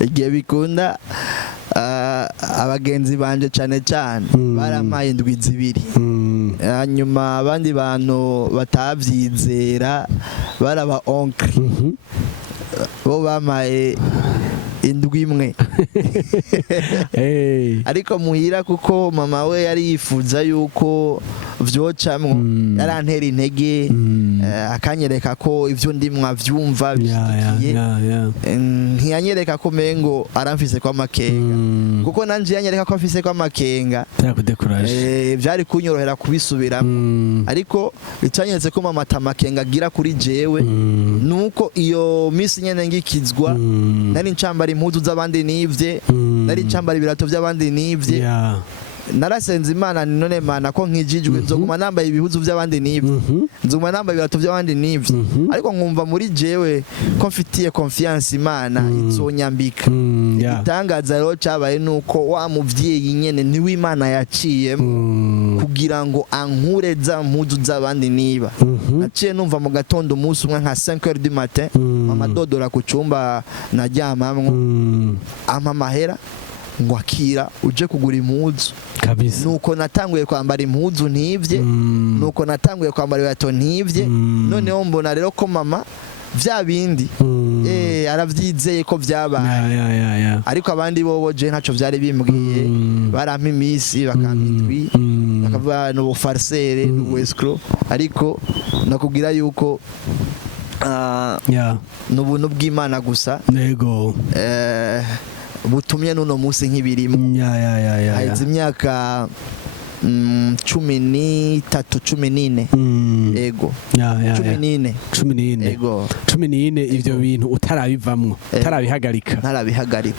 igihe bikunda abagenzi banje cyane cyane barampaye indwi zibiri hanyuma abandi bantu batavyizera baraba oncle bo bamaye indwi imwe ariko muhira kuko mama we yari yifuza yuko vyocamwo yarantera intege akanyereka ko ivyo ndimwe avyumva bishikiye ntiyanyereka ko mengo aramfise kwa makenga kuko nanje yanyereka ko afise kwa makenga vyari kunyorohera kubisubiramo ariko icanyeretse ko mama atamakenga agira kuri jewe nuko iyo misi nyene ngikizwa nari ncambara impuzu z'abandi nivye nari ncambara ibirato vy'abandi nivye narasenze Imana none Mana ko nkijijwe nzoguma nambaye ibihuzu by'abandi nivye nzoguma nambaye ibirato by'abandi nivye ariko nkumva muri jewe ko mfitiye confiance Imana izonyambika itangaza rero cabaye nuko wa muvyeyi nyene niwe Imana yaciyemo kugira ngo ankure za mpuzu z'abandi niba naciye numva mu gatondo umunsi umwe nka 5h du matin mama dodora ku cumba naryamamwo ampa mahera ngo akira uje kugura impuzu kabisa nuko natanguye kwambara impuzu ntivye nuko natanguye kwambara ibirato ntivye noneho mbona rero ko mama vya bindi aravyizeye ko vyabaye ariko abandi bobo je ntaco vyari bimbwiye barampa imisi bakampindwi bakavuga no farsere no escroc ariko nakubwira yuko n'ubuntu bw'Imana gusa nego butumye nuno musi nk'ibirimo haize imyaka 13 14 ego 14 ego 14 ivyo bintu utarabivamwo utarabihagarika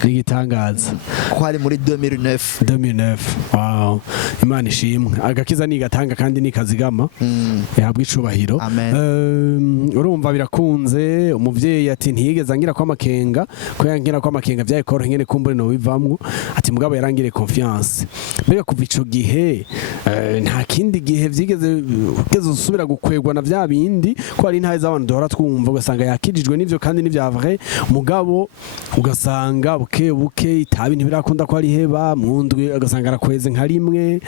n'igitangaza ko hari muri 2009 wow Imana ishimwe agakiza ni gatanga kandi ni kazigama yahabwa icubahiro urumva birakunze umuvyeyi ati ntiyigeze angira kwa makenga ko yangira kwa makenga vyaye koro nyene kumbure no bivamwo ati mugabo yarangire confiance mbega kuva ico gihe nta kindi gihe vyigeze usubira gukwegwa na vya bindi ko ari ntaye z'abantu dora twumva ugasanga yakijijwe n'ivyo kandi n'ivya vrai mugabo ugasanga buke itabi ntibirakunda ko ari heba mundwe ugasanga arakweze nka rimwe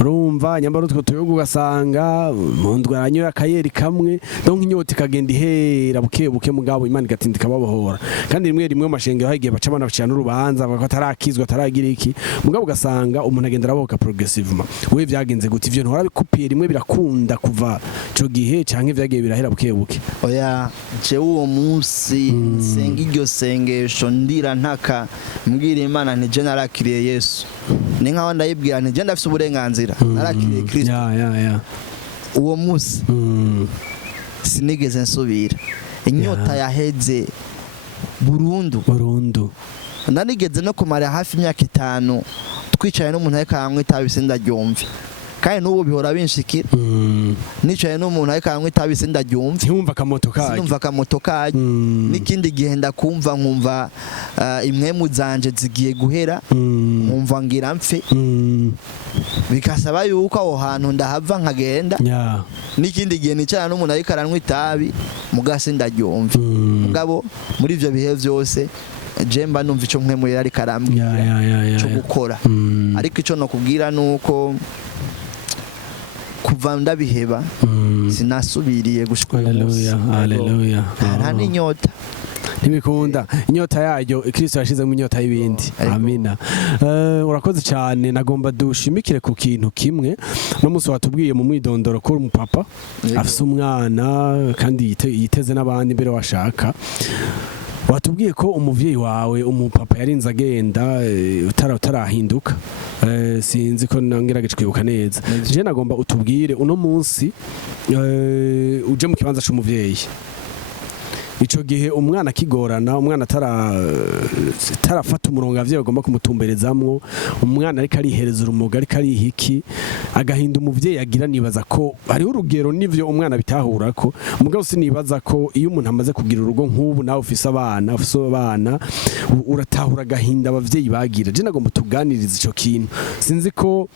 urumva nyambara utwo tuyogo ugasanga mundwe aranyoye akayeri kamwe donc inyota ikagenda ihera buke mugabo Imana igatindika babohora kandi rimwe mashengero hagiye bacamana bacana urubanza bakatakizwa taragira iki mugabo ugasanga umuntu agenda araboka progressivement we vyagenze guti ivyo ntora bikupiye rimwe birakunda kuva ico gihe canke vyagiye birahera buke oya je uwo munsi senga iryo sengesho ndira ntaka mbwira Imana nti je narakiriye Yesu ni nkaho ndayibwira nti je ndafise uburenganzira narakiriye Kristo uwo munsi sinigeze nsubira inyota yaheze burundu nanigeze no kumara hafi imyaka 5 twicaye n'umuntu ariko anywa itabi sindaryumva kandi n'ubu bihora binshikira nicaye n'umuntu ariko anywa itabi sindaryumva ntumva akamoto kaje n'ikindi gihe ndakumva nkumva imwemu zanje zigiye guhera nkumva ngira mfe bikasaba yuko aho hantu ndahava nkagenda n'ikindi gihe nicara n'umuntu ariko aranywa itabi mugase ndaryumva mugabo muri ivyo bihe vyose jemba numva ico mwemu yari karambwira cyo gukora ariko ico no kubwira nuko kuva ndabiheba sinasubiriye gushika haleluya nta n'inyota ntibikunda inyota yayo Kristo yashizemo inyota y'ibindi amina urakoze cyane nagomba dushimikire ku kintu kimwe no musi watubwiye mu mwidondoro ko umupapa afise umwana kandi yiteze n'abandi mbere washaka watubwiye ko umuvyeyi wawe umupapa yarinze agenda utarahinduka sinzi ko nangerageje kwibuka neza je nagomba utubwire uno munsi uje mu kibanza c'umuvyeyi ico gihe umwana kigorana umwana tarafata umurongo avye agomba kumutumberezamwo umwana ariko arihereza urumoga ariko arihiki agahinda umuvyeyi agira nibaza ko hariho urugero nivyo umwana bitahurako mugabo sinibaza ko iyo umuntu amaze kugira urugo nk'ubu nawe ufise abana uratahura agahinda abavyeyi bagira je nagomba tuganiriza ico kintu sinzi ko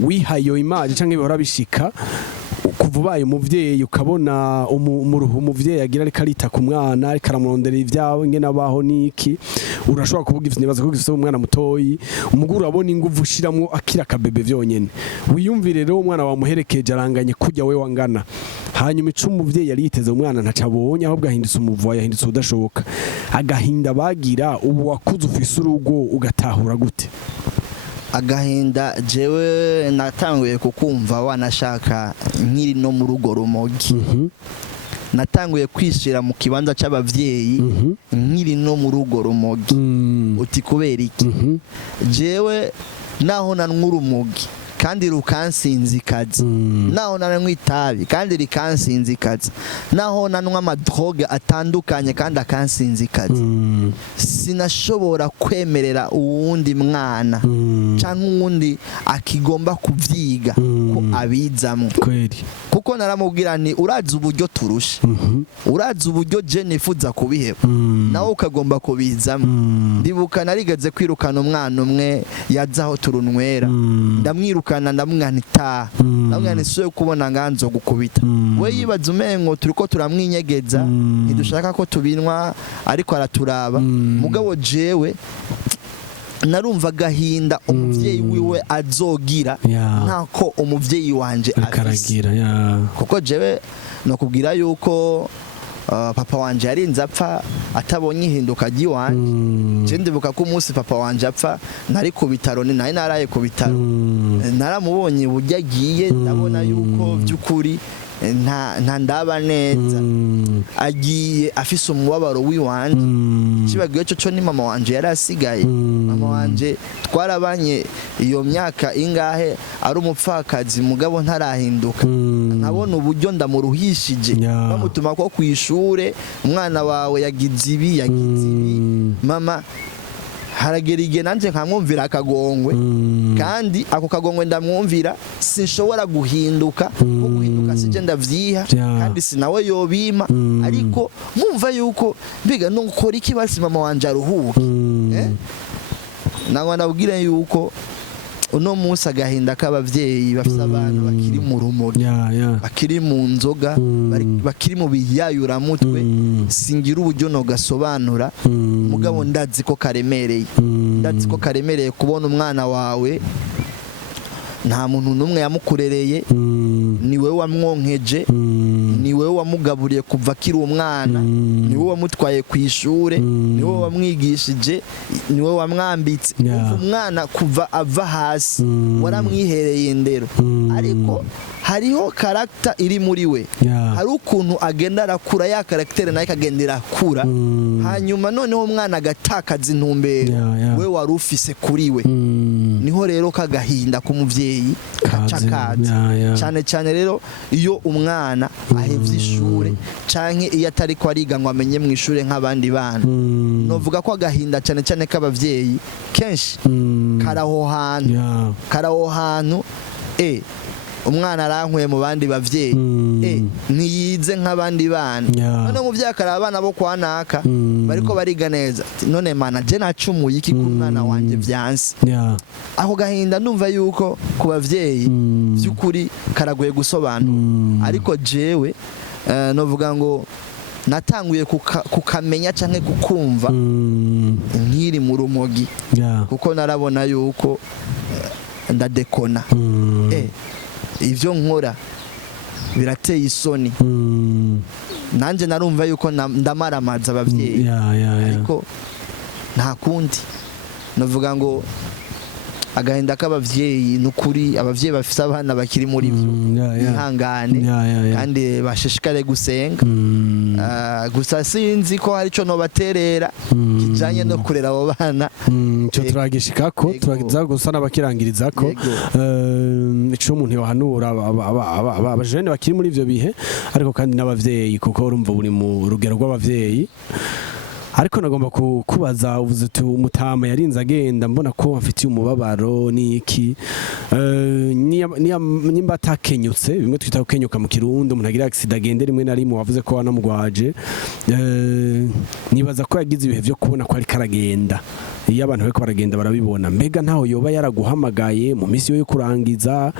wihayo image canke bihora bishika kuva ubaye umuvyeyi ukabona umuvyeyi agira ariko arita ku mwana ariko aramurondera ivyawe ngene abaho niki urashobora kuvuga ivyo nibaza ko gifite umwana mutoyi umuguru urabona inguvu ushiramwo akira akabebe vyonyene wiyumvire rero umwana wamuherekeje aranganye kujya we wangana hanyuma ico umuvyeyi yari yiteze umwana ntacabonye ahubwo ahindutse umuvu yahindutse udashoboka agahinda bagira ubu wakuze ufise urugo ugatahura gute agahinda jewe natanguye kukumva wanashaka nkiri no mu rugo rumogi natanguye kwishira mu kibanza c'abavyeyi nkiri no mu rugo rumogi uti kubera iki jewe naho nanwa urumogi kandi rukansinzikaza naho nananywa itabi kandi rikansinzikaza naho nananywa amadroge atandukanye kandi akansinzikaza sinashobora kwemerera uwundi mwana cyangwa uwundi akigomba kuvyiga ko abizamwo kuko naramubwira nti urazi uburyo turusha urazi uburyo je nifuza kubiheba nawe ukagomba kubizamwo ndibuka narigeze kwirukana umwana umwe yazaho turunwera ndamwirukana ndamwanita ndamwanisuye kubona nganzo gukubita we yibaza umengo turiko turamwinyegeza ntidushaka ko tubinwa ariko araturaba mugabo jewe narumva agahinda umuvyeyi wiwe azogira ntako umuvyeyi wanje akaragira kuko jewe nokubwira yuko papa wanje yarinze apfa atabonye ihinduka ry'iwanje je ndibuka ko umunsi papa wanje apfa nari ku bitaro nari naraye ku bitaro naramubonye burya agiye ndabona yuko by'ukuri nta ndaba neza agiye afise umubabaro w'iwanje kibagiye cyo ni mama wanje yari asigaye mama wanje twarabanye iyo myaka ingahe ari umupfakazi mugabo ntarahinduka nkabona uburyo ndamuruhishije bamutuma ko kwishure umwana wawe yagize ibi mama haragera igihe nanje nkamwumvira akagongwe kandi ako kagongwe ndamwumvira sinshobora guhinduka ko guhinduka sije ndavyiha kandi sinawe yobima ariko mwumva yuko biga no gukora iki basi mama wanje aruhuke nangwa ndabwire yuko uno munsi agahinda k'abavyeyi bafite abana bakiri mu rumogi bakiri mu nzoga bakiri mu biyayuramutwe singira uburyo no gasobanura mugabo ndazi ko karemereye kubona umwana wawe nta muntu numwe yamukurereye ni wewe wamwonkeje ni wewe wamugaburiye kuva akiri umwana ni wewe wamutwaye ku ishure ni wewe wamwigishije ni wewe wamwambitse umwana kuva ava hasi waramwihereye indero ariko hariho karakter iri muri we hari ukuntu agenda arakura ya karaktere nayo kagendera kura hanyuma noneho umwana agatakaza intumbero we wari ufise kuri we niho rero kagahinda k'umuvyeyi cyane cyane rero iyo umwana ahevye ishure canke iyo atari ko ariga ngo amenye mu ishure nk'abandi bana novuga ko agahinda cyane cyane k'abavyeyi kenshi karaho hantu umwana arankuye mu bandi bavyeyi ntiyize nk'abandi bana none mu vyakara abana bo kwanaka bariko bariga neza none mana je nacumuye iki ku mwana wanje vyansi aho gahinda ndumva yuko ku bavyeyi by'ukuri karagoye gusobanura ariko jewe novuga ngo natanguye kukamenya canke kukumva nkiri mu rumogi kuko narabona yuko ndadekona ivyo nkora birateye isoni nanje narumva yuko ndamaramaza abavyeyi ariko nta kundi navuga ngo agahinda k'abavyeyi nukuri abavyeyi bafite abana bakiri muri byo ihangane kandi bashishikare gusenga gusa sinzi ko hari ico no baterera kijanye no kurera abo bana cyo turagishikako turagiza gusa nabakirangirizako ico umuntu yohanura abajene bakiri muri ivyo bihe ariko kandi n'abavyeyi kuko urumva buri mu rugero rw'abavyeyi ariko nagomba kubaza uvuze tu umutama yarinze agenda mbona ko afitiye umubabaro niki nimba atakenyutse bimwe twita gukenyuka mu kirundo umuntu agira accident agende rimwe na rimwe wavuze ko wanamugwaje nibaza ko yagize ibihe byo kubona ko ari karagenda iyo abantu bariko baragenda barabibona mbega ntaho yoba yaraguhamagaye mu misi yo kurangiza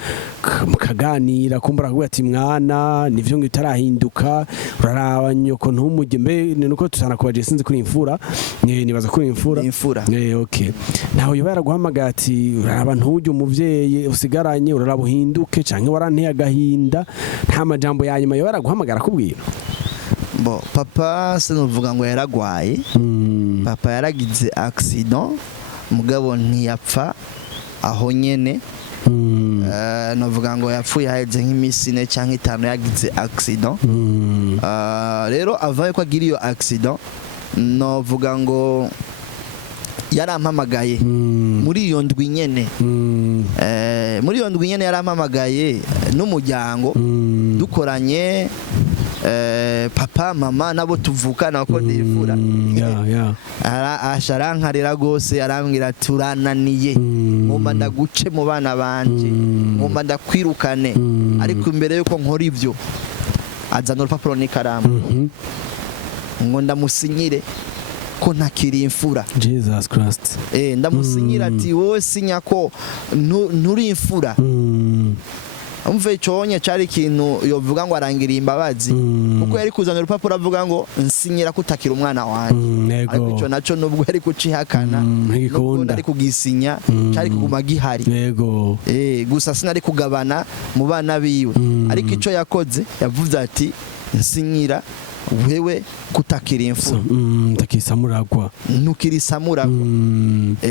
mukaganira kumbura kuvuga ati mwana nivyo ngo itarahinduka uraraba nyoko ntumujye mbe nuko tutana kubaje sinzi kuri imfura nibaza kuri imfura okay ntaho yoba yaraguhamagaye ati uraraba ntujye umuvyeyi usigaranye uraraba uhinduke canke waranteye agahinda nta majambo yanyuma yoba yaraguhamagara kubwira bo papa sinovuga ngo yaragwaye papa yaragize accident mugabo ntiyapfa aho nyene novuga ngo yapfuye haheze nk'imisi 4 canke 5 yagize accident rero avaye ko agira iyo accident novuga ngo yarampamagaye muri iyo ndwi nyene yarampamagaye n'umuryango dukoranye papa mama nabo tuvukana ko ndifura asharankarira gose arambwira turananiye ngomba ndaguce mu bana banje ngomba ndakwirukane ariko imbere yuko nkora ivyo azana urupapuro n'ikaramu ngo ndamusinyire ko ntakiri imfura Jesus Christ ndamusinyira ati wowe sinya ko nturi imfura umve iconye cari ikintu yovuga ngo arangira imbabazi kuko yari kuzana urupapuro avuga ngo nsinyira kutakira umwana wanje ariko ico naco nubwo yari kucihakana nubwo ari kugisinya cari kuguma gihari yego gusa sinari kugabana mu bana biwe ariko ico yakoze yavuze ati nsinyira wewe kutakira imfura takisamuragwa nukiri samuragwa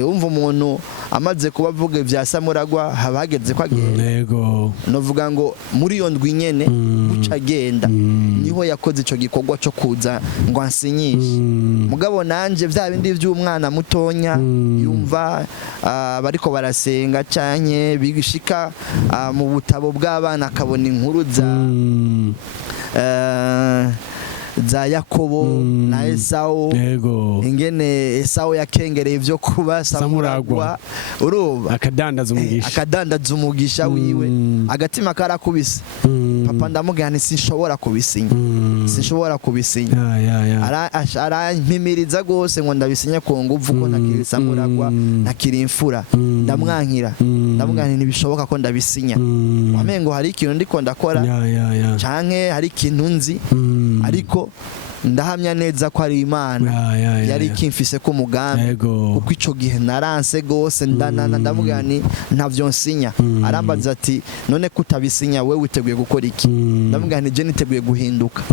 umva umuntu amaze kubavuga ivya samuragwa habageze ko agenda yego novuga ngo muri iyo ndwi nyene guca agenda niho yakoze ico gikorwa cyo kuza ngo ansinyishe mugabo nanje vya bindi vy'umwana mutonya yumva bariko barasenga canke bigishika mu butabo bw'abana akabona inkuru za Yakobo na Esau ingene Esau yakengereye ivyo kuba samuragwa uruba akadandaza umugisha wiwe agatima karakubise papa ndamugana sinshobora kubisinya arampimiriza gose ngo ndabisinya ko nguvu ko ntakiri samuragwa ntakiri imfura ndamwankira ndamugana ntibishoboka ko ndabisinya wamengo hari ikintu ndiko ndakora canke hari ikintu nzi ariko ndahamya neza ko ari Imana yari kimfise ko mugambi kuko ico gihe naranse gose ndamugani ntavyo nsinya arambaza ati none kutabisinya wewe witeguye gukora iki ndamugani je niteguye guhinduka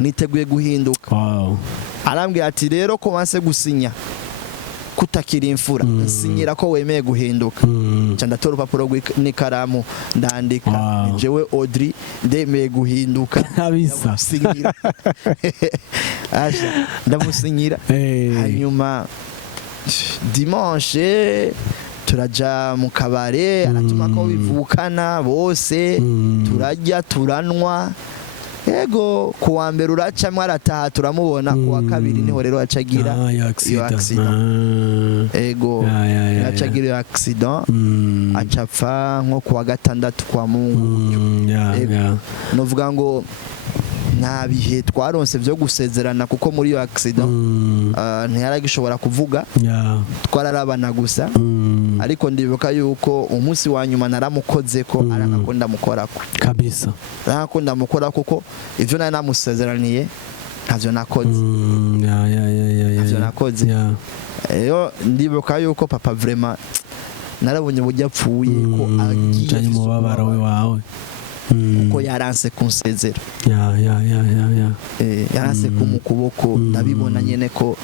niteguye guhinduka arambwira ati rero ko wanse gusinya kutakira imfura nsinyira ko wemeye guhinduka nca ndatora urupapuro n'ikaramu ndandika jewe Audrey ndemeye guhinduka kabisa ndamusinyira hanyuma dimanche turaja mu kabare aratuma ko bivukana bose turajya turanwa yego kuwa mbere uraca mwarataha turamubona kuwa kabiri niho rero acagira iyo accident yego acagira iyo accident acapfa nko kuwa gatandatu kwa Mungu novuga ngo nta bihe twaronse vyo gusezerana kuko muri iyo accident ntiyaragishobora kuvuga twararabana gusa ariko ndibuka yuko umunsi wa nyuma naramukoze ko arakakunda mukorako kabisa arakakunda mukorako kuko ivyo nari namusezeraniye ntavyo nakoze ntavyo nakoze yo ndibuka yuko papa vraiment narabonye burya apfuye ko agiye mu babaro wawe uko yaranse kunsezera yaranse kumukuboko ndabibona nyene ko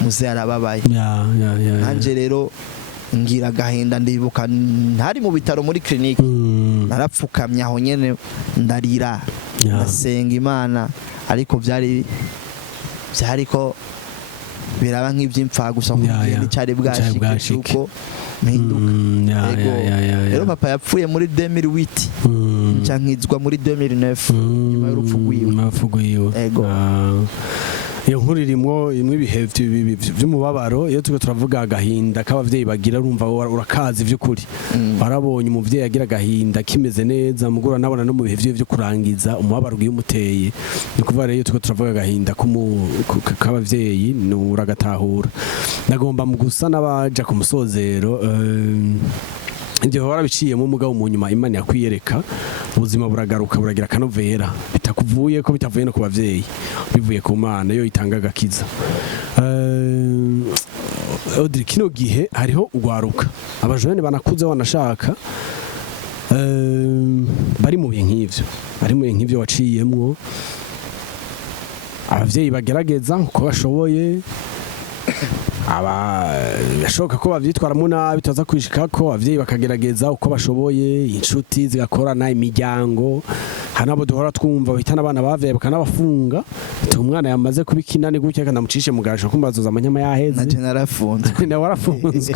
muze arababaye nanje rero ngira agahinda ndibuka ntari mu bitaro muri clinique narapfukamye aho nyene ndarira ndasenga Imana ariko byari ko biraba nk'ivy'imfa gusa kuko cyari bwashike uko mpinduka rero papa yapfuye muri 2008 ncankizwa muri 2009 nyuma y'urupfu rwiwe ego iyo nkuru irimwo ibihe by'umubabaro iyo tuko turavuga agahinda k'abavyeyi bagira urumva urakazi vy'ukuri warabonye umuvyeyi agira agahinda kimeze neza mugura nabona no mu bihe vyo kurangiza umubabaro bw'umuteye ni kuvuga rero iyo tuko turavuga agahinda k'abavyeyi uragatahura nagomba mu gusa n'abaja ku musozero Ndiho warabiciyemo umugabo mu nyuma Imana yakwiyereka ubuzima buragaruka buragira kanovera bitakuvuye ko bitavuye no ku bavyeyi bivuye ku Mana yo itanga agakiza Audrey kino gihe hariho ugwaruka abajone banakuze wanashaka bari mu bihe nk'ivyo waciyemwo abavyeyi bagerageza uko bashoboye yashoboka ko bavyitwaramo nabi tuza kwishika ko abavyeyi bakagerageza uko bashoboye inshuti zigakorana imiryango hanabo duhora twumva bahitana abana bavye bakanabafunga umwana yamaze kubikina ni gutya kandi amucishe mu gasho kumbazoza amanyama yaheze naje narafunzwe na warafunzwe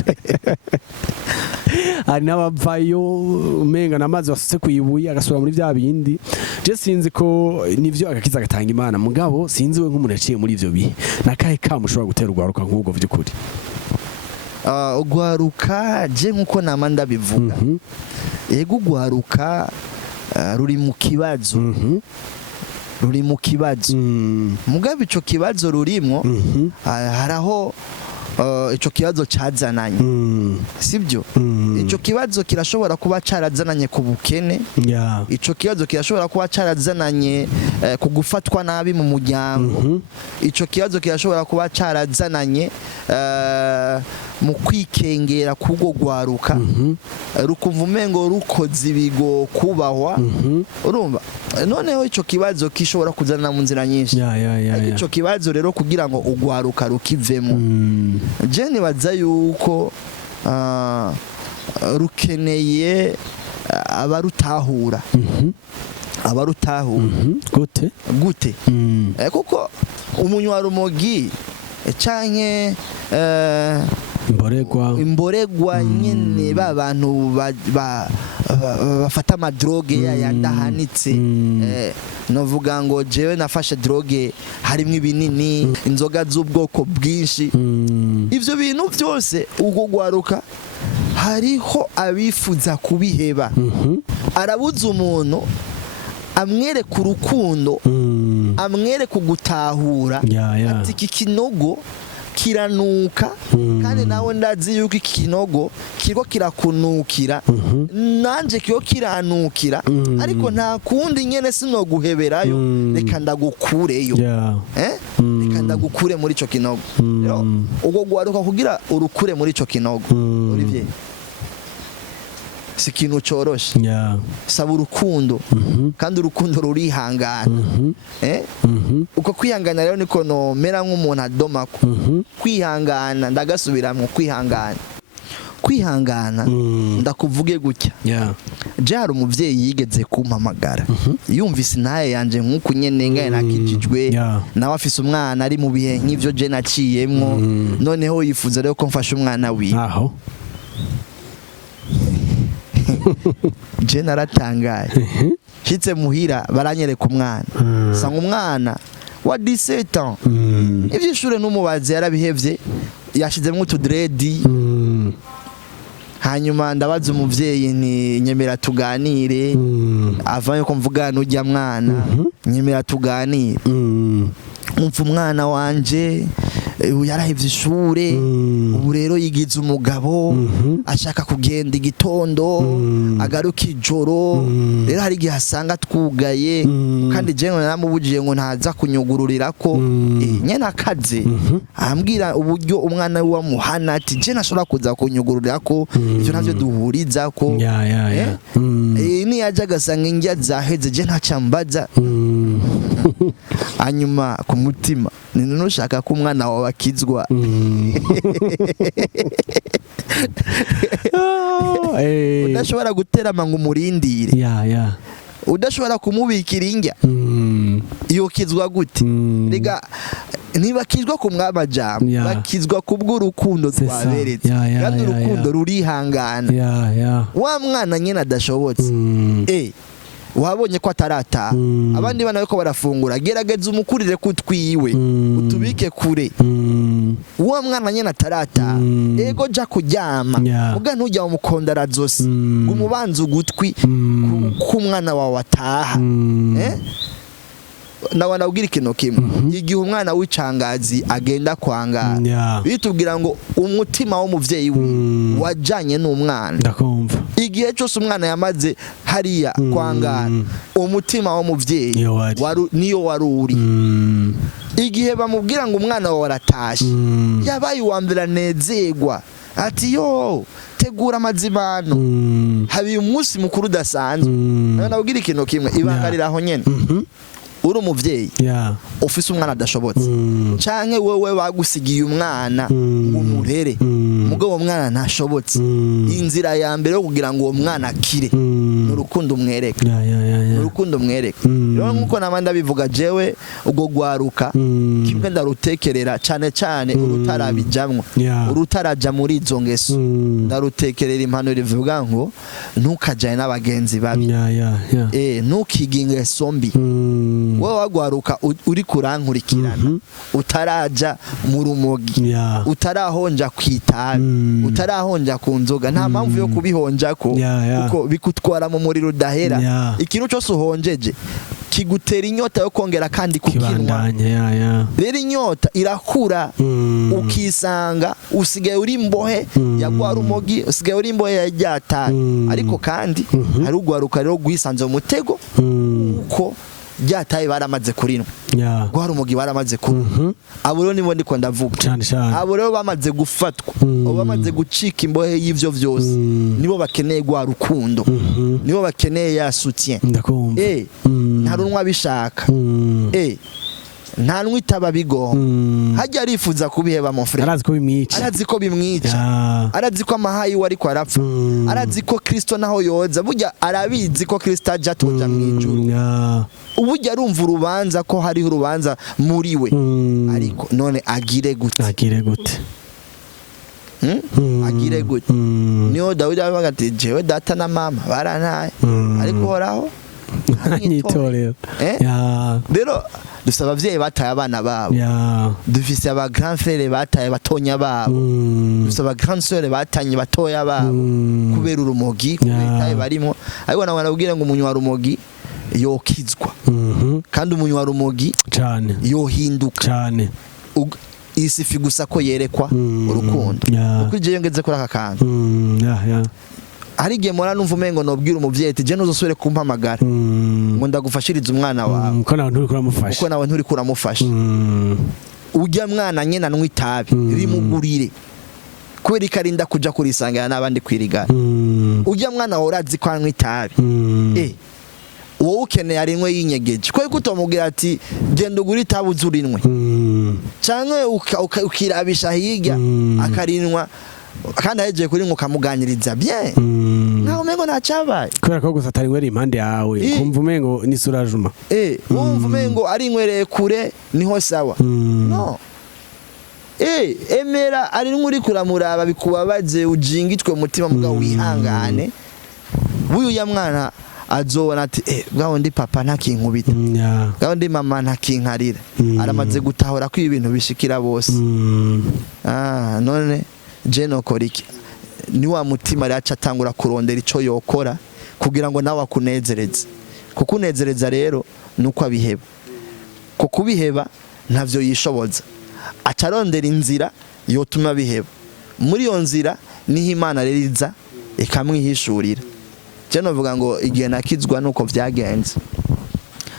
ari n'abavayo umenga namazi wasutse kuyibuye agasura muri vya bindi je sinzi ko nivyo agakiza gatanga Imana mugabo sinzi we nk'umuntu yaciye muri ivyo bihe nakahe kamushobora gutera ugwaruka nk'ubwo vy'ukuri ugwaruka je nkuko nama ndabivuga yego ugwaruka ruri mu kibazo mugabe ico kibazo rurimo haraho ico kibazo cazananye sibyo ico kibazo kirashobora kuba carazananye ku bukene ico kibazo kirashobora kuba carazananye ku gufatwa nabi mu muryango ico kibazo kirashobora kuba carazananye mu kwikengera kugo gwaruka rukumva umengo rukoze ibigo kubahwa urumva noneho ico kibazo kishobora kuzana mu nzira nyinshi ico kibazo rero kugira ngo ugwaruka rukivemo je nibaza yuko rukeneye abarutahura gute kuko umunywa rumogi canke imboregwa nyene babantu bafata amadroge yandahanitse novuga ngo jewe nafashe droge harimwe ibinini inzoga z'ubwoko bwinshi ivyo bintu byose ubwo gwaruka hariho abifuza kubiheba arabuza umuntu amwereka urukundo amwereka gutahura ati iki kinogo kiranuka kandi nawe ndazi yuko iki kinogo kiriko kirakunukira nanje kiyo kiranukira ariko nta kundi nyene sino guheberayo reka ndagukureyo reka ndagukure muri ico kinogo ubwo gwaruka kugira urukure muri ico kinogo Olivier si ikintu coroshe saba urukundo kandi urukundo rurihangana uko kwihangana rero niko nomera nk'umuntu adomako kwihangana ndagasubiramwo kwihangana ndakuvuge gutya je hari umuvyeyi yigeze kumpamagara yumvise intahe yanje nk'uko nyene ngaye nakijijwe nawe afise umwana ari mu bihe nk'ivyo je naciyemwo noneho yifuza rero ko mfasha umwana wiwe je naratangaye shitse muhira baranyereka umwana sanga umwana wa 17 ans ivyishure n'umubazi yarabihevye yashizemwe utudredi hanyuma ndabaza umuvyeyi ni nyemera tuganire avaye ko mvugana ujya mwana nyemera tuganire umva umwana wanje yarahevye ishure ubu rero yigize umugabo ashaka kugenda igitondo agaruka ijoro rero hari igihe asanga twugaye kandi je naramubujije ngo ntaza kunyugururirako nyene akaze ambwira uburyo umwana we wamuhana ati je nashobora kuza kunyugururirako ivyo navyo duhurizako ni yaja gasanga ingya zaheze je ntacambaza hanyuma ku mutima nushaka ko umwana wawe akizwa udashobora guterama ngo umurindire udashobora kumubikira ingya yokizwa gute rega ntibakizwa ku mwamajambo bakizwa kubw'urukundo twaberetse kandi urukundo rurihangana wa mwana nyene adashobotse wabonye ko atarataha abandi bana bariko barafungura gerageza umukurire kutwiwe utubike kure uwo mwana nyene atarataha ego ja kuryama muga ntujya umukondara zose umubanza ugutwi k'umwana wawe ataha nawe nabwira ikintu kimwe igihe umwana w'icangazi agenda kwangara bitubwira ngo umutima w'umuvyeyi wajanye n'umwana ndakumva igihe cyose umwana yamaze hariya kwangara umutima w'umuvyeyi niyo wari uri igihe bamubwira ngo umwana wawe aratashe yabaye uwambere anezerwa ati yo tegura amazimano habiye umunsi mukuru udasanzwe nabwira ikintu kimwe ibangarira aho nyene uri umuvyeyi ufise umwana adashobotse canke wewe bagusigiye umwana ngo umurere mugabo uwo mwana ntashobotse inzira ya mbere yo kugira ngo uwo mwana akire n'urukundo umwereka n'urukundo umwereka rero nkuko nabandi bivuga jewe ubwo gwaruka kimwe ndarutekerera cane cane urutarabijamwo urutaraja muri izo ngeso ndarutekerera impanuro ivuga ngo ntukajane n'abagenzi babi ntukige ingeso mbi wowe wagwaruka uri kurankurikirana utaraja mu rumogi utarahonja kwitabi utarahonja ku nzoga nta mpamvu yo kubihonja ko kuko bikutwara mu muriro udahera ikintu cyose uhonjeje kigutera inyota yo kongera kandi kukinwa rero inyota irakura ukisanga usigaye uri imbohe yagwara umogi usigaye uri imbohe yajyataye ariko kandi hari ugwaruka rero gwisanze mu mutego uko ryataye baramaze kurinwa gwara umugi baramaze kurinwa abo rero nibo ndiko ndavuga abo rero bamaze gufatwa bamaze gucika imbohe y'ivyo vyose nibo bakeneye gwa rukundo nibo bakeneye ya soutien nta runwa bishaka nta nwitaba bigo hajya arifuza kubiheba mon frère arazi ko bimwica arazi ko amahayi wari ko arapfa arazi ko Kristo naho yoza burya arabizi ko Kristo aja toja mwijuru uburya arumva urubanza ko hariho urubanza muri we ariko none agire gute agire gute niyo Dawidi avuga ati jewe data na mama barantaye ariko horaho nyitorero rero dufise abavyeyi bataye abana babo dufise aba grand frère bataye batonya babo dufise aba grand sœur batanye batoya babo kubera urumogi kubera barimo ariko nawe nabwira ngo umunywa rumogi yokizwa kandi umunywa rumogi cyane yohinduka cyane isifi gusa ko yerekwa urukundo kuko je ngeze kuri aka kantu ari gihe mora numva umengo nobwira umuvyeyi ati je ntuzosubire kumpamagara ngo ndagufashiriza umwana wawe uko nawe nturi kuramufasha ujya mwana nyene anwa itabi rimugurire kubera ikarinda kuja kurisangira n'abandi kwirigana ujya mwana wawe urazi ko anwa itabi wowe ukeneye arinwe yinyegeje ko kutomubwira ati genda ugura itabi uzurinwe canke ukirabisha hirya akarinwa kandi ahejeje kuri ngo kamuganiriza bien naho umengo nacabaye kubera ko gusa atari ngwere impande yawe kumva umengo ni surajuma wumva umengo ari ngwere kure niho sawa no emera ari nkuri kuramuraba bikubabaze ujingitwe umutima mugabo wihangane buyu ya mwana azobona ati bwaho ndi papa ntakinkubita bwaho ndi mama ntakinkarira aramaze gutahura ko ibintu bishikira bose none je nokora iki ni wa mutima rero atangura kurondera ico yokora kugira ngo nawe akunezereze kukunezereza rero nuko abiheba ko kubiheba ntavyo yishoboza acarondera inzira yotuma biheba muri yo nzira niho Imana rero iza ikamwihishurira je novuga ngo igihe nakizwa nuko vyagenze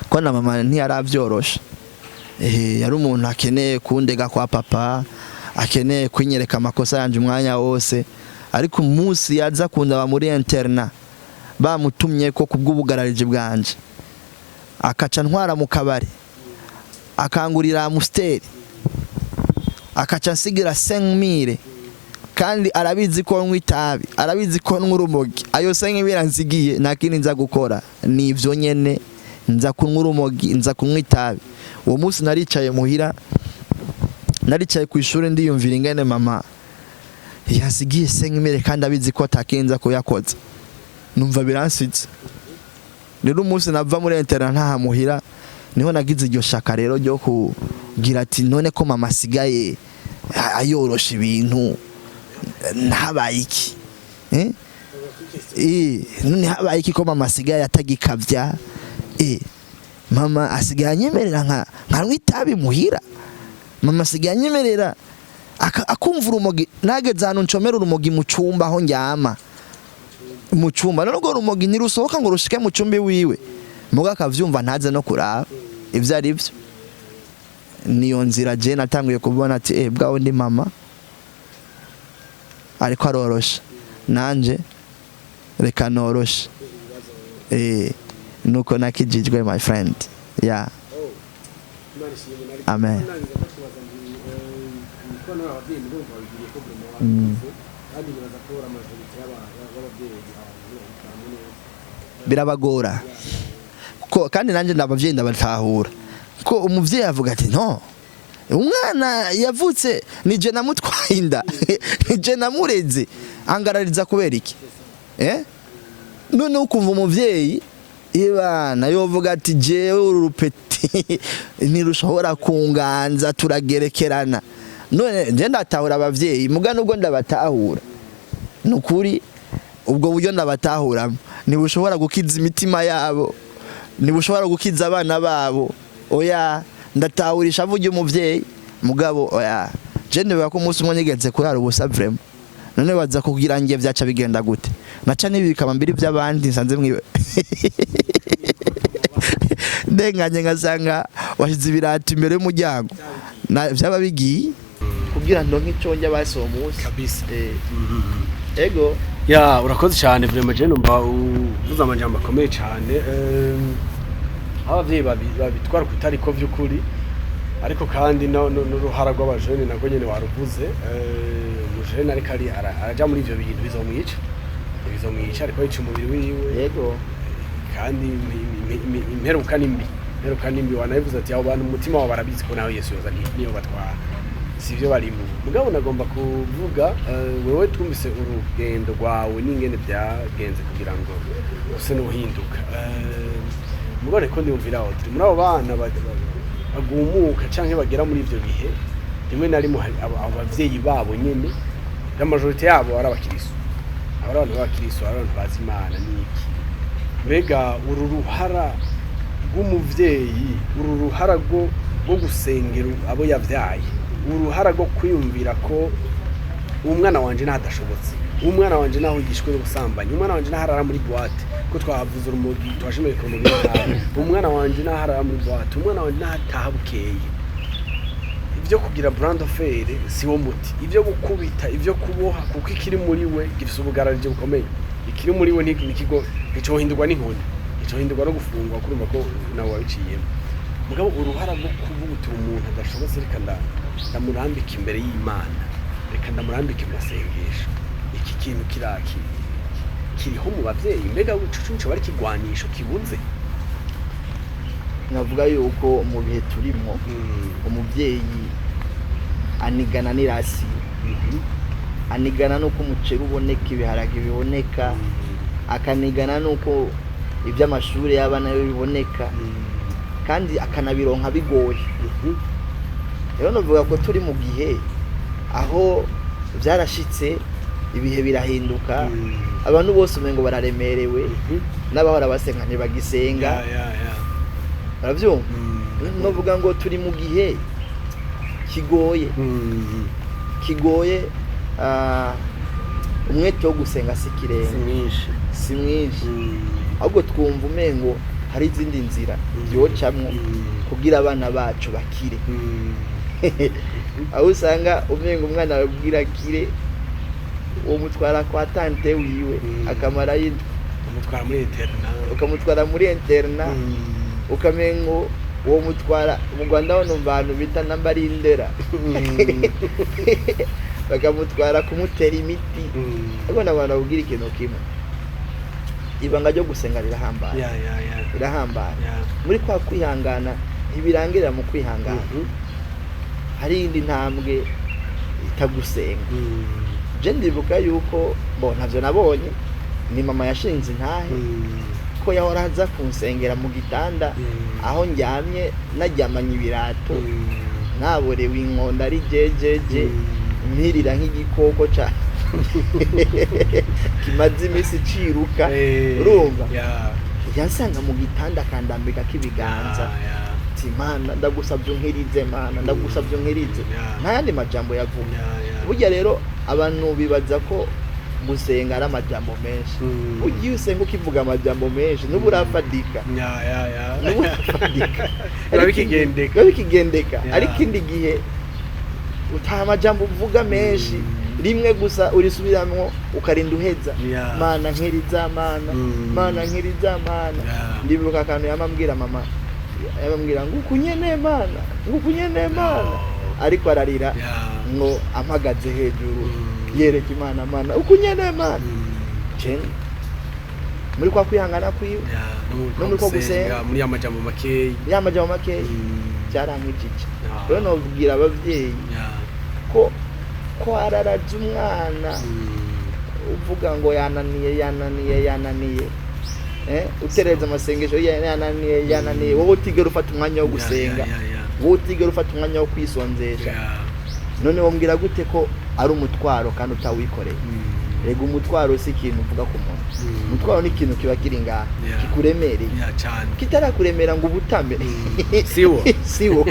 ko na mama ntiyaravyorosha yari umuntu akeneye kundega kwa papa akeneye kwinyereka amakosa yanje umwanya wose ariko umunsi yaza kundaba muri interna bamutumye ko kubw'ubugararije bwanje akaca ntwara mu kabari akangurira Amstel akaca nsigira 5000 kandi arabizi ko nywa itabi arabizi ko nywa urumogi ayo 5000 nsigiye nakindi nza gukora nivyo nyene nza kunywa urumogi nza kunywa itabi uwo munsi naricaye muhira naricaye ku ishuri ndiyumvira ingene mama yasigiye 5000 kandi abizi ko atakenza ko yakoze numva biransitse rero umunsi nava muri internet ntahamuhira niho nagize iryo shaka rero ryo kugira ati none ko mama asigaye ayorosha ibintu ntabaye iki none habaye iki ko mama asigaye atagikavya mama asigaye anyemerera nka itabi muhira mama asigaye anyemerera akumva urumogi nageze hano ncomera urumogi mu cumba aho njyama mu cumba none urwo rumogi ntirusohoka ngo rushike mu cumbi wiwe muga akavyumva ntaze no kuraba ivyo ari byo niyo nzira je natanguye kubona ati bwawe ndi mama ariko arorosha nanje reka norosha nuko nakijijwe my friend amen birabagora ko kandi nanje ndabavyeyi ndabatahura ko umuvyeyi avuga ati no umwana yavutse nije namutwaye inda nije namureze angarariza kubera iki none ukumva umuvyeyi ibana yovuga ati jewe urupeti ntirushobora kunganza turagerekerana none nje ndatahura abavyeyi muga nubwo ndabatahura nukuri ubwo buryo ndabatahura nibushobora gukiza imitima yabo nibushobora gukiza abana babo oya ndatahurisha avuye umuvyeyi mugabo oya je ndibuka ko umunsi umwe nigeze kurara ubusa vraiment none baza kugira ngiye vyaca bigenda gute naca nibika mbiri by'abandi nsanze mwiwe ndenganye ngasanga washize ibirati imbere y'umuryango byaba bigiye kugira ndo nk'iconje basomo umunsi kabisa ego ya urakoze cyane vraiment je numva uvuze amajambo akomeye cyane abavyeyi babitwara kutari ko vy'ukuri ariko kandi n'uruhara rw'abajene nako nyene waruvuze umujene ariko araja muri ivyo bintu bizomwica ariko yica umubiri wiwe yego kandi imperuka nimbi wanabivuze ati abo bantu umutima wabo barabizi ko nawe Yesu yoza niyo batwara sivyo barimo mugabo nagomba kuvuga wewe twumvise urugendo rwawe n'ingene byagenze kugira ngo use n'uhinduka mugore ko ndiyumvira AUDRY muri abo bana bagumuka canke bagera muri ivyo bihe rimwe na rimwe abavyeyi babo nyene la majorité yabo ari abakirisu abantu b'abakirisu abantu bazi Imana niki mbega uru ruhara rw'umuvyeyi uru ruhara rwo gusengera abo yavyaye uruhara rwo kwiyumvira ko umwana wanje ntadashobotse umwana wanje naho yigishwe n'ubusambanyi umwana wanje naharara muri boîte ko twavuze urumogi twashimeye ko muri umwana wanje naharara muri boîte umwana wanje nataha bukeye ibyo kugira brand affaire si wo muti ibyo gukubita ibyo kuboha kuko ikiri muri we gifise ubugararije bukomeye ikiri muri we nikigo icohindurwa n'inkoni icohindurwa no gufungwa kurumva ko nawe wabiciyemo mugabo uruhara rwo kuvuga umuntu adashobotse reka ndamurambika imbere y'Imana reka ndamurambika amasengesho iki kintu kiriho mu bavyeyi mbega ucucunce bari kigwanisho kibuze navuga yuko mu bihe turimo umuvyeyi anigana n'irasi anigana nuko umuceri uboneka ibiharage biboneka akanigana nuko iby'amashuri y'abana biboneka kandi akanabironka bigoye rero navuga ko turi mu gihe aho byarashitse ibihe birahinduka abantu bose umengo bararemerewe n'abahora basenga ntibagisenga baravyumva navuga ngo turi mu gihe kigoye umwete wo gusenga si mwinshi ahubwo twumva umengo hari izindi nzira yocamwo kugira abana bacu bakire aho usanga umengo umwana abwira akire uwo mutwara kwa tante wiwe akamara yindi ukamutwara muri interna ukamengo uwo mutwara mu Rwanda hono bantu bita Nambara bakamutwara kumutera imiti ariko n'abantu babwira ikintu kimwe ibanga ryo gusenga rirahambara muri kwa kwihangana ntibirangirira mu kwihangana hari indi ntambwe itagusenga je ndibuka yuko ntavyo nabonye ni mama yashinze intahe ariko yahora aza kunsengera mu gitanda aho ndyamye naryamanye ibirato naborewe inkonda ari jejeje mpirira nk'igikoko ca kimaze imisi ciruka urumva yansanga mu gitanda akandambika k'ibiganza Mana ndagusabye unkirize Mana ndagusabye unkirize nta yandi majambo yavuga burya rero abantu bibaza ko gusenga ari amajambo menshi ugiye usenga ukivuga amajambo menshi nubu urafadika bikigendeka ariko indi gihe utaha amajambo uvuga menshi rimwe gusa urisubiramwo ukarinda uheza Mana nkiriza Mana nkiriza Mana ndibuka akantu yamambwira mama yabambwira ngo ukunyene Mana ariko ararira ngo ampagaze hejuru yereka Mana ukunyene Mana muri kwa kwihangana kwiwe no muri kwa gusenga muri amajambo makeyi cyarankijije rero nobwira abavyeyi ko araraje umwana uvuga ngo yananiye utereza amasengesho yananiye wowe utigera ufata umwanya wo gusenga wowe utigera ufata umwanya wo kwisonzesha none wombwira gute ko ari umutwaro kandi utawikoreye rega umutwaro si ikintu uvuga ku muntu umutwaro ni ikintu kiba kiri ngaha kikuremereye kitarakuremera ngo ubutame siwo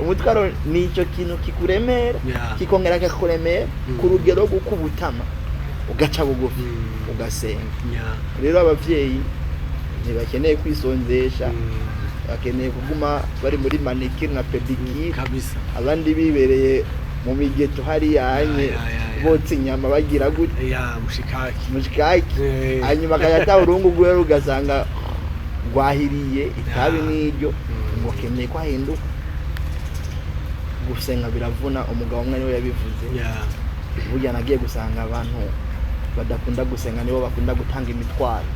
umutwaro ni icyo kintu kikuremera kikongera kikakuremera ku rugero rwo kubutama ugaca bugufi ugasenga rero abavyeyi ntibakeneye kwisonzesha bakeneye kuguma bari muri manikiri na pedikiri abandi bibereye mu migeto hari yanye botse inyama bagira gute mushikaki hanyuma akayata urungu rwe rugasanga rwahiriye itabi n'iryo ngo keneye ko ahinduka gusenga biravuna umugabo umwe niwe yabivuze burya nagiye gusanga abantu badakunda gusenga nibo bakunda gutanga imitwaro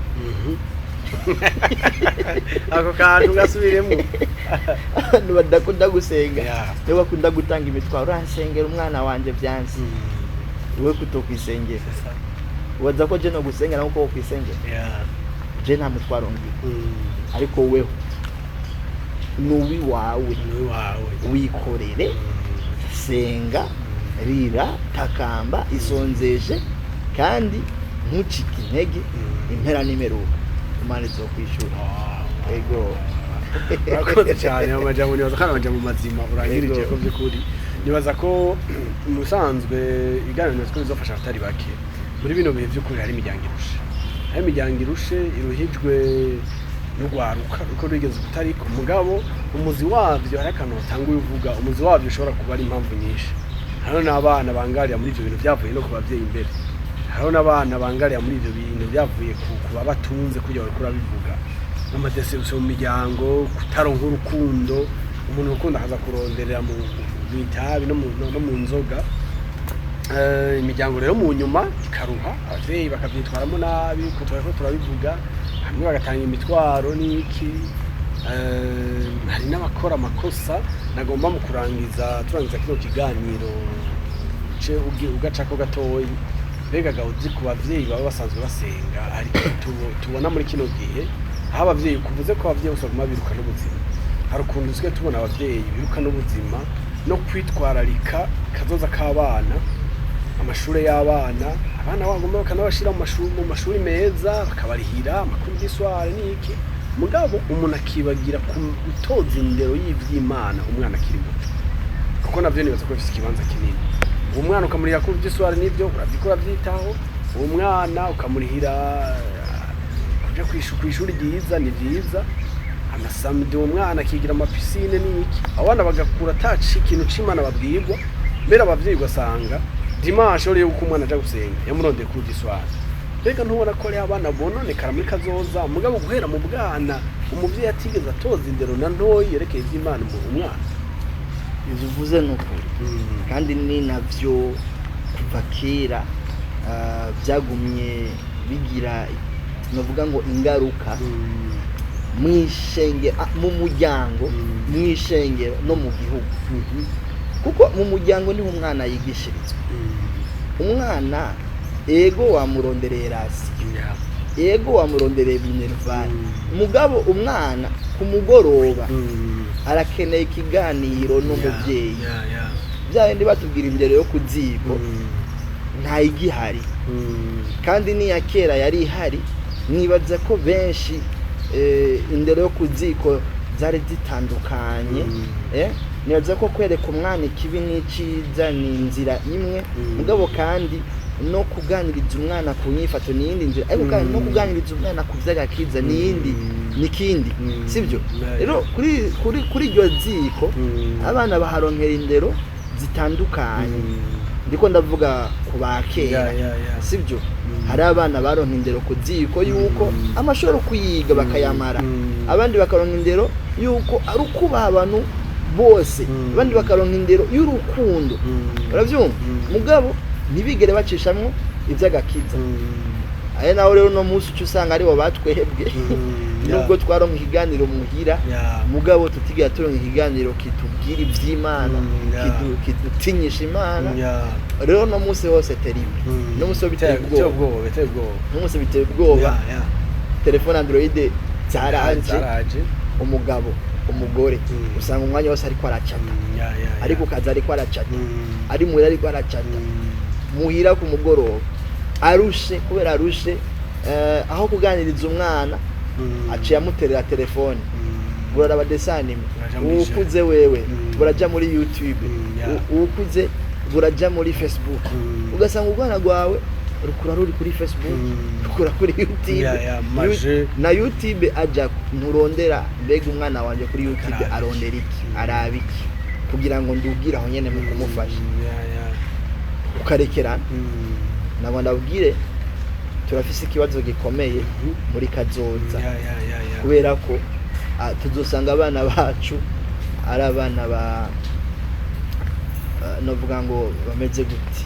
ako kantu gasubiremo abantu badakunda gusenga nibo bakunda gutanga imitwaro uransengera umwana wanje byansi wowe kutokwisengera waza ko je no gusengera nkuko wokwisengera je nta mutwaro ngi ariko wewe nuwi wawe wikorere senga rira takamba isonzeje kandi ntucike intege impera nimeruka Imana zo kwishura ego akoze cyane amajambo nibaza kandi amajambo mazima urangirije ko byukuri nibaza ko musanzwe iganiro twe bizofasha atari bake muri bino bihe byukuri hari imiryango irushe iruhijwe n'ugwaruka uko rwigeze kutari ku mugabo umuzi wavyo hari akantu tanguye uvuga umuzi wavyo ushobora kuba ari impamvu nyinshi hano n'abana bangarira muri ibyo bintu byavuye no kubavyeyi imbere hano n'abana bangarira muri ibyo bintu byavuye kuba batunze kujya bakora bivuga n'amadeception mu miryango kutaronka urukundo umuntu ukunda akaza kuronderera mu bitabi no mu nzoga imiryango rero mu nyuma ikaruha abavyeyi bakavyitwaramo nabi ko turabivuga hamwe bagatanga imitwaro n'iki hari n'abakora amakosa nagomba mu turangiza kino kiganiro ugacako gatoyi mbega gahunda ku bavyeyi baba basanzwe basenga ariko tubona muri kino gihe aho abavyeyi kuvuze ko abavyeyi bose baguma biruka n'ubuzima hari ukuntu twe tubona abavyeyi biruka n'ubuzima no kwitwararika kazoza k'abana amashure y'abana abana bagomba bakanabashira mu mashuri meza bakabarihira amakuru y'iswara n'iki mugabo umuntu akibagira gutoza indero y'ivy'Imana umwana akiri muto kuko navyo nibaza ko bifite ikibanza kinini umwana ukamurihira ku by'iswara n'ibyo uravyikora vyitaho umwana ukamurihira kuja kwishuri ryiza ni vyiza amasamedi umwana akigira amapisine n'iki abana bagakura taci ikintu c'Imana babwirwa mbere abavyeyi ugasanga dimanche uri uko umwana aja gusenga yamuronde ku giswara mbega ntubona ko ari abana bononekara muri kazoza mugabo guhera mu bwana umuvyeyi atigeze atoza indero na ntoyi yerekeye ivy'Imana mu umwana ivyo uvuze n'ukuri kandi ni navyo kuva kera byagumye bigira navuga ngo ingaruka mu muryango mwishengero no mu gihugu kuko mu muryango niho umwana yigishirizwa umwana ego wamurondereye rasi yego wamurondereye minerval mugabo umwana ku mugoroba arakeneye ikiganiro n'umuvyeyi byabindi batubwira indero yo kuziko nta igihari kandi niya kera yari ihari nibaza ko benshi indero yo kuziko zari zitandukanye nibaza ko kwereka umwana ikibi n'iciza ni inzira imwe mugabo kandi no kuganiriza umwana ku nyifato n'iyindi nzira ariko kandi no kuganiriza umwana ku vy'agakiza n'iyindi nikindi sivyo rero kuri iryo ziko abana baharonkera indero zitandukanye ndiko ndavuga ku bakera sivyo hari abana baronka indero ku ziko yuko amashoro kuyiga bakayamara abandi bakaronka indero yuko ari ukubaha abantu bose abandi bakaronka indero y'urukundo uravyumva mugabo ntibigere bacishamwo ivy'agakiza aye nawe rero no musi usanga ari bo batwehebwe nubwo twaronka ikiganiro muhira mugabo tutigira turonka ikiganiro kitubwira ivy'Imana kidutinyisha Imana rero no musi hose terrible no musi biteye ubwoba no musi biteye ubwoba telefone Android zaraje umugabo umugore usanga umwanya wose ariko aracata ariko kaza ariko aracata ari muhira ariko aracata muhira ku mugoroba arushe kubera arushe aho kuganiriza umwana aciye amuterera telefone burara badesanime ukuze wewe buraja muri YouTube ukuze buraja muri Facebook ugasanga ubwana gwawe rukura ruri kuri Facebook rukura kuri YouTube na YouTube aja nturondera mbega umwana wanje kuri YouTube arondera iki arabiki kugira ngo ndugira aho nyene mu kumufasha ukarekerana nabo ndabwire turafise ikibazo gikomeye muri kazoza kubera ko tuzosanga abana bacu ari abana ba novuga ngo bameze guti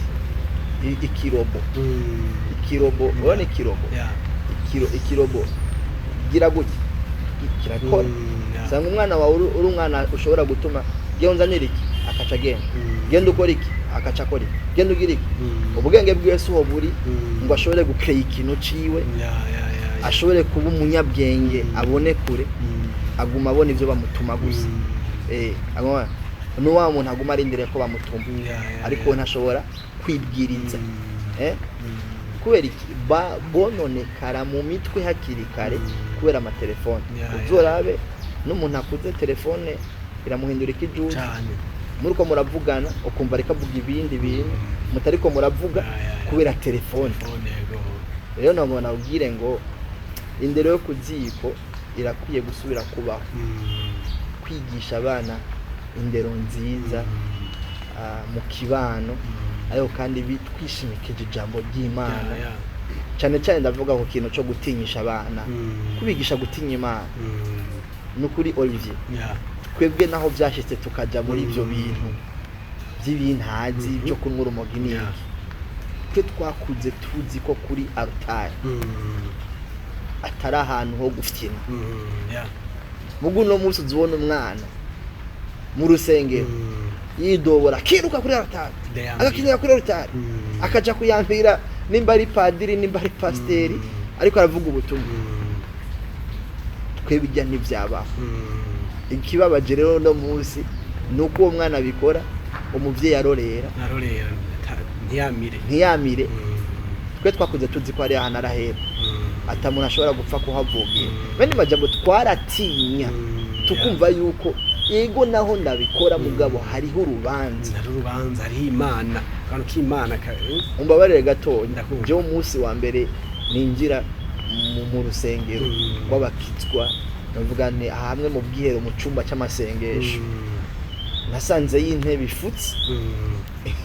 ikirobo ubone ikirobo gira guti kirakora sanga umwana wawe uri umwana ushobora gutuma genzanira iki akaca genda ukora iki akaca akora genda ugira iki ubwenge bwese uho buri ngo ashobore gukreya ikintu ciwe ashobore kuba umunyabwenge abone kure aguma abona ivyo bamutuma gusa agoma no wa muntu aguma arindire ko bamutuma ariko ntashobora kwibwiriza kubera iki bononekara mu mitwe hakiri kare kubera amatelefone uzorabe n'umuntu akuze telefone iramuhindura ikijuju muruko muravugana ukumva reka vuga ibindi bintu mutariko muravuga kubera telefone rero nabona ubwire ngo indero yo kuziko irakwiye gusubira kubaho kwigisha abana indero nziza mu kibano ayo kandi bitwishimikije ijambo ry'Imana cyane cyane ndavuga ku kintu cyo gutinyisha abana kubigisha gutinya Imana nukuri Olivier twebwe naho byashitse tukaja muri ivyo bintu by'ibintazi byo kunwa urumogi n'iki twe twakuze tuzi ko kuri Narateye atari ahantu ho gufyina mugu no musi uzibona umwana mu rusengero yidobora kiruka kuri Narateye agakinira kuri Narateye akaja kuyambira nimba ari padiri nimba ari pasteri ariko aravuga ubutumwa twe bijya ntivyabaho ikibabaje rero no musi nuko uwo mwana bikora umuvyeyi arorera ntiyamire twe twakuze tuzi ko ari ahantu arahera atamuntu ashobora gupfa kuhavugira bene majambo twaratinya tukumva yuko yego naho ndabikora mugabo hariho urubanza hariho Imana kandi k'Imana umbabarire gatonya je umunsi wa mbere ninjira mu rusengero rw'abakizwa navuga nti hamwe mu bwihero mu cumba cy'amasengesho nasanze y'intebe ifutse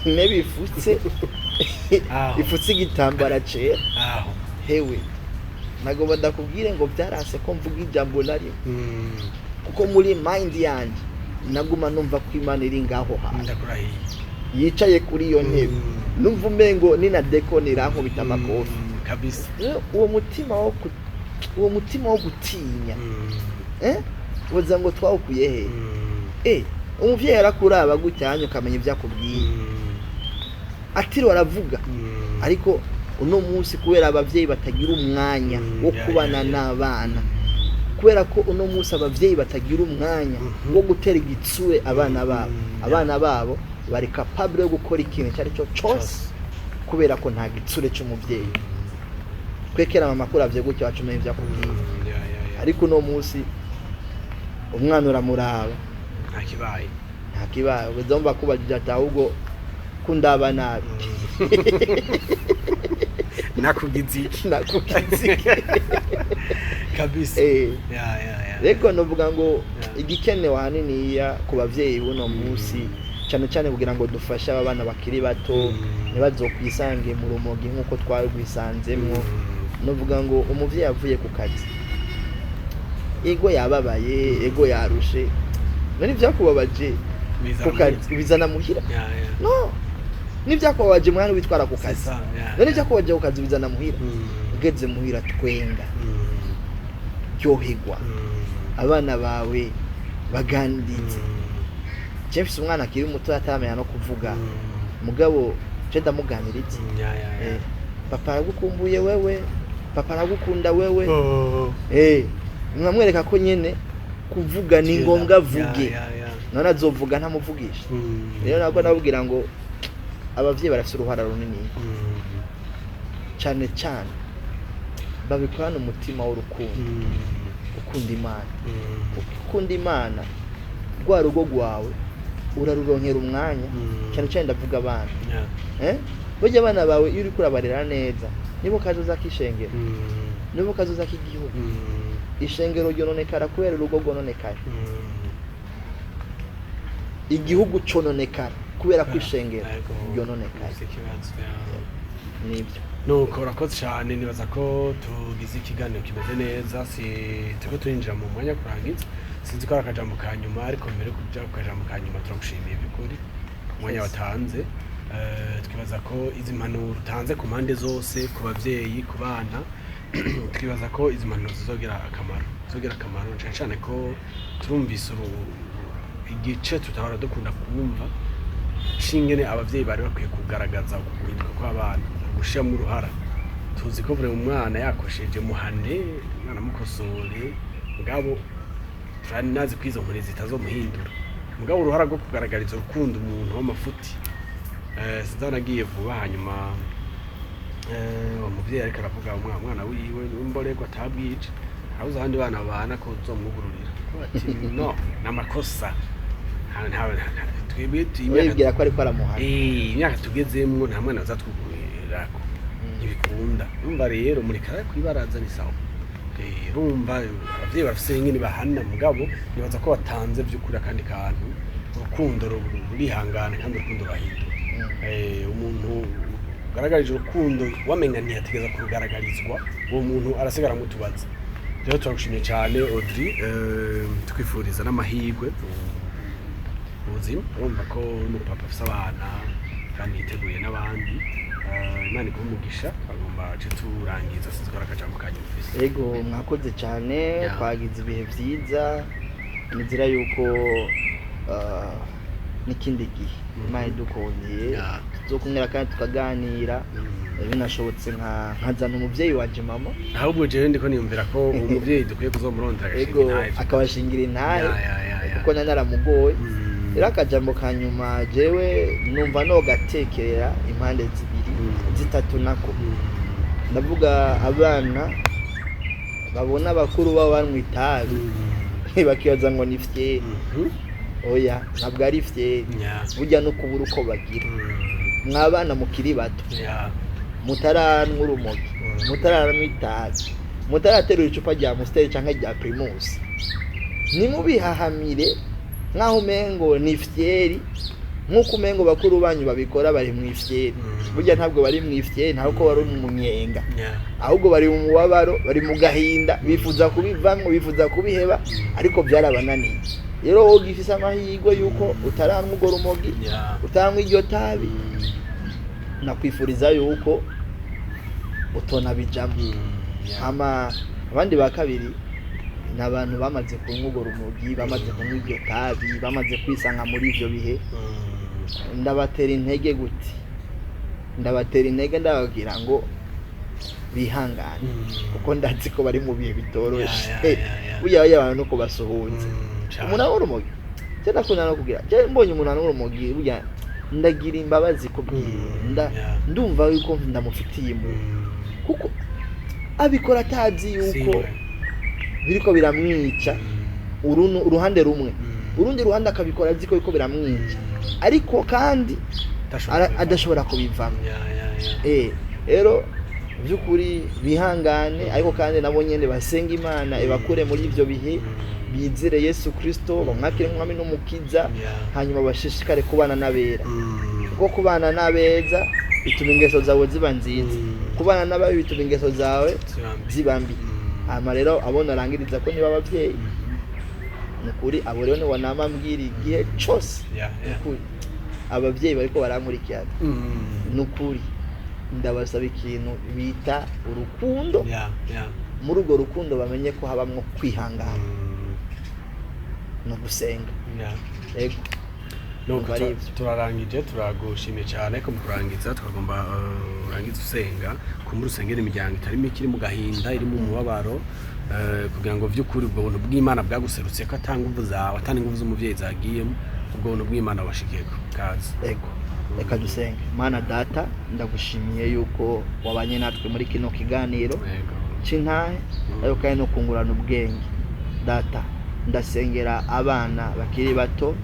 intebe ifutse igitambara cera hewe nagomba ndakubwire ngo byarase ko mvuga ijambo nari kuko muri mind yanje naguma numva ko Imana iri ngaho hantu yicaye kuri iyo ntebe numva umengo nina dekonera nko bitamakofi kabisa uwo mutima wo gutinya woza ngo twawukuye he umuvyeyi arakuraba gutyanyo kamenya ivyakubwiye atiri waravuga ariko uno munsi kubera abavyeyi batagira umwanya wo kubana n'abana, kubera ko uno munsi abavyeyi batagira umwanya wo gutera igitsure abana babo bari capable yo gukora ikintu cyari cyo cyose kubera ko nta gitsure cy'umuvyeyi. Kwekera mama kuravye gutyo wacumenye vyakubwiye, ariko uno munsi umwana uramuraba nta kibaye uzomba kubajija ahubwo kundaba nabi nakugiziki kabisa. Reko novuga ngo igikenewe haniniya ku bavyeyi buno munsi cyane cyane kugira ngo dufashe abana bakiri bato ntibazokwisange mu rumogi nk'uko twari gwisanzemwo. Novuga ngo umuvyeyi avuye ku kazi, ego yababaye, ego yarushe, none vyakubabaje ku kazi bizana muhira? No, nivyakubabaje mwana witwara ku kazi, none vyakubabaje ku kazi bizana muhira? Ugeze muhira twenga, ryoherwa, abana bawe bagandize. Jefferson umwana akiri muto atamenya no kuvuga, mugabo je ndamuganiriza, papa aragukumbuye wewe, papa aragukunda wewe. Mwamwereka ko nyene kuvuga ni ngombwa vuge, none azovuga ntamuvugisha. Rero nabwo nabubwira ngo abavyeyi barafite uruhara runini cyane cyane, babikorana umutima w'urukundo, ukunda Imana. Ukunda Imana, rwa rugo rwawe uraruronkera umwanya, cyane cyane ndavuga abana. Burya abana bawe iyo uriko urabarera neza nibo kazoza kishengero, nibo kazoza k'igihugu. Ishengero ryononekara kubera urugo rwononekaye, igihugu cononekara kubera ko ishengero ryononekaye. Nibyo nuko urakoze cyane. Nibaza ko tugize ikiganiro kimeze neza, turiko turinjira mu mwanya kurangiza. Sinzi ko ari akajambo ka nyuma, ariko mbere yo kuja ku kajambo ka nyuma turagushimiye by'ukuri umwanya watanze. Twibaza ko izi mpanuro utanze ku mpande zose, ku bavyeyi, ku bana, twibaza ko izi mpanuro zizogira akamaro cyane cyane ko turumvise igice tutahora dukunda kumva shingene abavyeyi bari bakwiye kugaragaza guhinduka kw'abana, gushira mu ruhara. Tuzi ko buri umwana yakosheje muhane, umwana mukosore, mugabo kandi nazi kwizo nkuri zitazomuhindura, mugabo uruhara rwo kugaragariza urukundo umuntu w'amafuti. Sinzanagiye vuba, hanyuma umuvyeyi ariko aravuga umwana wiwe imborego atabwije, ahuza abandi bana babana ko uzomwugururira ko ati no namakosa. Twebwe tuyibwira ko ariko aramuhana, imyaka tugezemwo nta mwana azatwugururira ko ntibikunda. Urumva rero muri kare kwibaraza ni sawa. Urumva abavyeyi barafise nyine bahana, mugabo nibaza ko batanze by'ukuri kandi kantu urukundo rurihangana kandi urukundo bahindura. Umuntu ugaragarije urukundo wamenga ntiyategeza kurugaragarizwa, uwo muntu arasigara mutubaza. Rero turagushimye cyane Audrey, twifuriza n'amahirwe ubuzima. Urumva ko n'umupapa afise abana kandi yiteguye n'abandi. Imana iguhe umugisha. Agomba cyo turangiza, sinzi ko akajambo kanyu mufise. Yego mwakoze cyane, twagize ibihe byiza. Nizera yuko n'ikindi gihe Imana idukundiye tuzokumwera kandi tukaganira, binashobotse nkazana umuvyeyi wanje mama. Ahubwo jewe ndiko niyumvira ko umuvyeyi dukwiye kuzomurondera akabashingira intahe kuko naramugoye. Rero akajambo ka nyuma jewe numva no gatekerera impande zibiri zitatu nako. Ndavuga abana babona bakuru babo banywa itabi bakibaza ngo ni fyeri. Oya, ntabwo ari fyeri, burya no kubura uko bagira. Mwabana mukiri bato, mutaranwa urumogi, mutaranwa itabi, mutaraterura icupa rya Amstel canke rya Primus, nimubihahamire nkaho umengo ni fyeri, nkuko umengo bakuru banyu babikora bari mu fyeri. Burya ntabwo bari mu fyeri, ntabwo bari mu munyenga, ahubwo bari mu mubabaro, bari mu gahinda, bifuza kubivamwo, bifuza kubiheba, ariko byarabananiye. Rero wowe gifise amahirwe yuko utaranwa urwo rumogi, utaranwa iryo tabi, nakwifuriza yuko utona bijambo. Abandi ba kabiri n'abantu bamaze kunywa urwo rumogi, bamaze kunywa iryo tabi, bamaze kwisanga muri ivyo bihe. Ndabatera intege gute? Ndabatera intege ndababwira ngo bihangane kuko ndazi ko bari mu bihe bitoroshe burya abantu nuko basuhunze umuntu abona urumogi cyane akunda no kugira cyane mbonye umuntu abona urumogi burya ndagira imbabazi kubwira ndumva yuko ndamufitiye impuhwe kuko abikora atazi yuko biriko biramwica uruhande rumwe urundi ruhande akabikora azi ko biramwica ariko kandi adashobora kubivamo rero by'ukuri bihangane ariko kandi nabo nyene basenga Imana ibakure muri ivyo bihe bizere Yesu Kristo bamwakire nk'umwami n'umukiza hanyuma bashishikare kubana n'abera kuko kubana n'abeza bituma ingeso zawe ziba nziza kubana n'ababi bituma ingeso zawe ziba mbi hama rero abona arangiriza ko niba abavyeyi nukuri abo rero ni wanama mbwira igihe cyose nukuri abavyeyi bariko barankurikirana nukuri ndabasaba ikintu bita urukundo muri urwo rukundo bamenye ko habamwo kwihangana no gusenga yego turarangije turagushimiye cyane ko mu kurangiza twagomba urangiza usenga kumuri usengera imiryango itari mikiri mu gahinda iri mu mubabaro kugira ngo vy'ukuri ubwo buntu bw'Imana bwaguserutse ko atanga ingufu zawe atanga ingufu z'umuvyeyi zagiyemo ubwo buntu bw'Imana washikeko kazi yego reka dusenge. Mana data ndagushimiye yuko wabanye natwe muri kino kiganiro c'intahe ariko kandi no kungurana ubwenge data ndasengera abana bakiri bato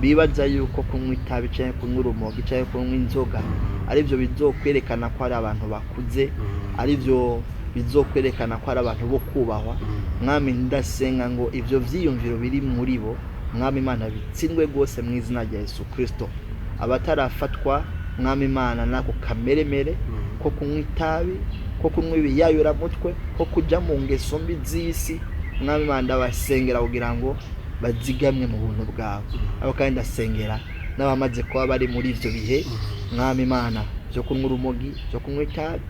bibaza yuko kunywa itabi cyangwa kunywa urumogi cyangwa kunywa inzoga arivyo bizokwerekana ko ari abantu bakuze arivyo bizokwerekana ko ari abantu bo kubahwa mwami ndasenga ngo ivyo vyiyumviro biri muri bo mwami Imana bitsindwe gose mu izina rya Yesu Kristo abatarafatwa mwami Imana nako kameremere ko kunywa itabi ko kunywa ibiyayura mutwe ko kuja mu ngeso mbi z'isi mwami Imana ndabasengera kugira ngo bazigamwe mu buntu bwawe abo kandi ndasengera n'abamaze kuba bari muri ivyo bihe mwami Imana byo kunywa urumogi byo kunywa itabi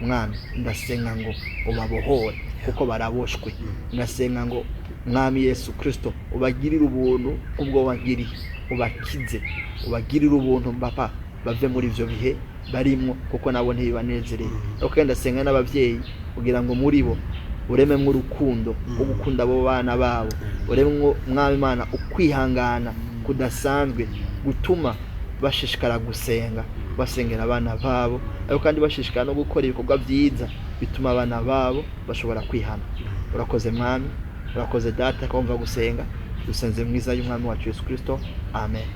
mwami ndasenga ngo ubabohore kuko baraboshwe ndasenga ngo mwami Yesu Kristo ubagirire ubuntu kubwo wagiriye ubakize ubagirire ubuntu papa bave muri ivyo bihe barimo kuko nabo ntibibanezereye kandi ndasenga n'abavyeyi kugira ngo muri bo urememwe urukundo wo gukunda abo bana babo urememwe mwami Imana ukwihangana kudasanzwe gutuma bashishikara gusenga basengera abana babo ariko kandi bashishikara no gukora ibikorwa byiza bituma abana babo bashobora kwihana. Urakoze mwami, urakoze data kumva gusenga dusenze mwiza y'umwami wacu Yesu Kristo, amen.